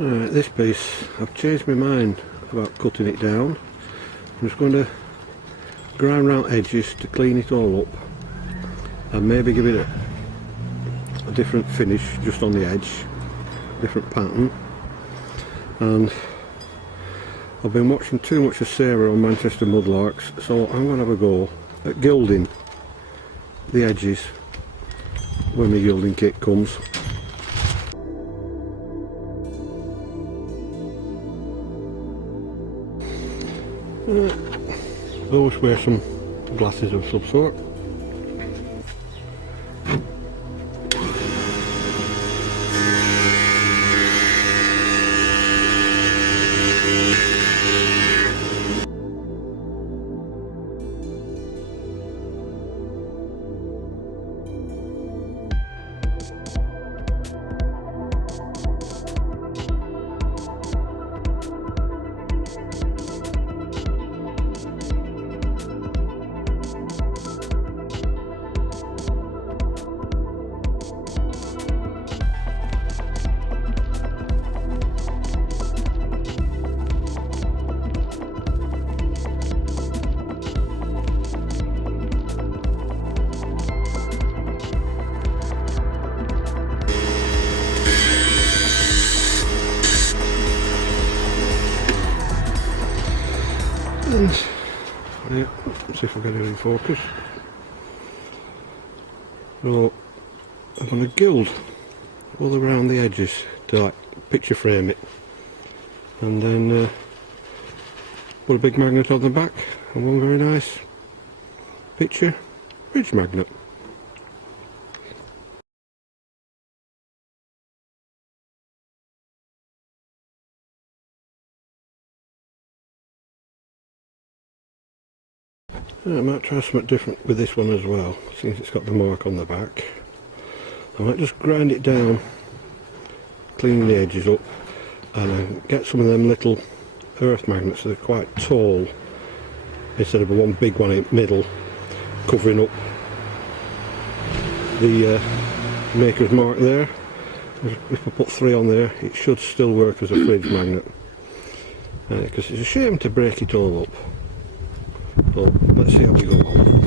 Alright, this piece, I've changed my mind about cutting it down. I'm just going to grind round edges to clean it all up and maybe give it a different finish just on the edge, different pattern. And I've been watching too much of Sarah on Manchester Mudlarks, so I'm going to have a go at gilding the edges when the gilding kit comes. Always wear some glasses of some sort. And yeah, let's see if I get it in focus. So I'm going to gild all around the edges to like picture frame it, and then put a big magnet on the back and one very nice picture bridge magnet. I might try something different with this one as well, since it's got the mark on the back. I might just grind it down, clean the edges up, and then get some of them little earth magnets that are quite tall, instead of one big one in the middle, covering up the maker's mark there. If I put 3 on there, it should still work as a fridge magnet, because it's a shame to break it all up. So let's see how we go on.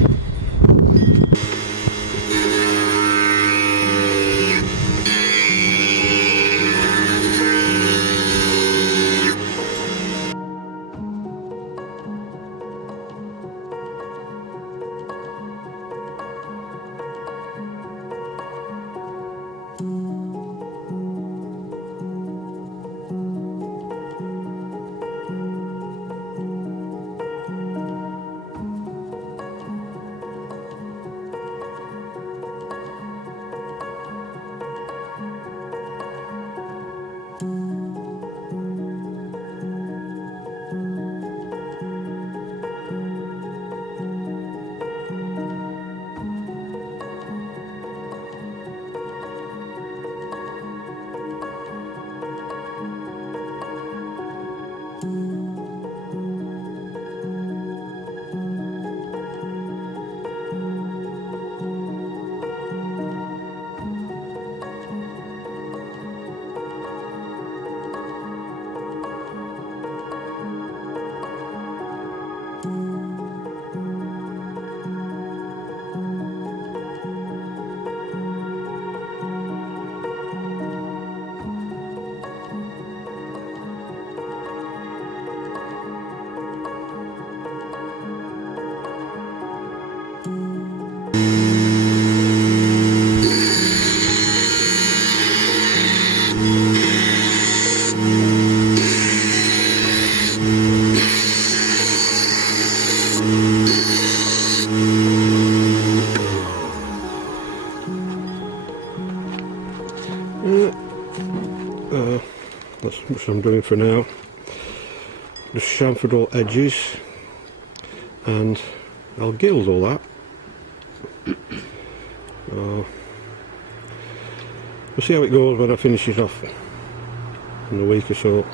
That's what I'm doing for now. Just chamfered all edges, and I'll gild all that. We'll see how it goes when I finish it off in a week or so.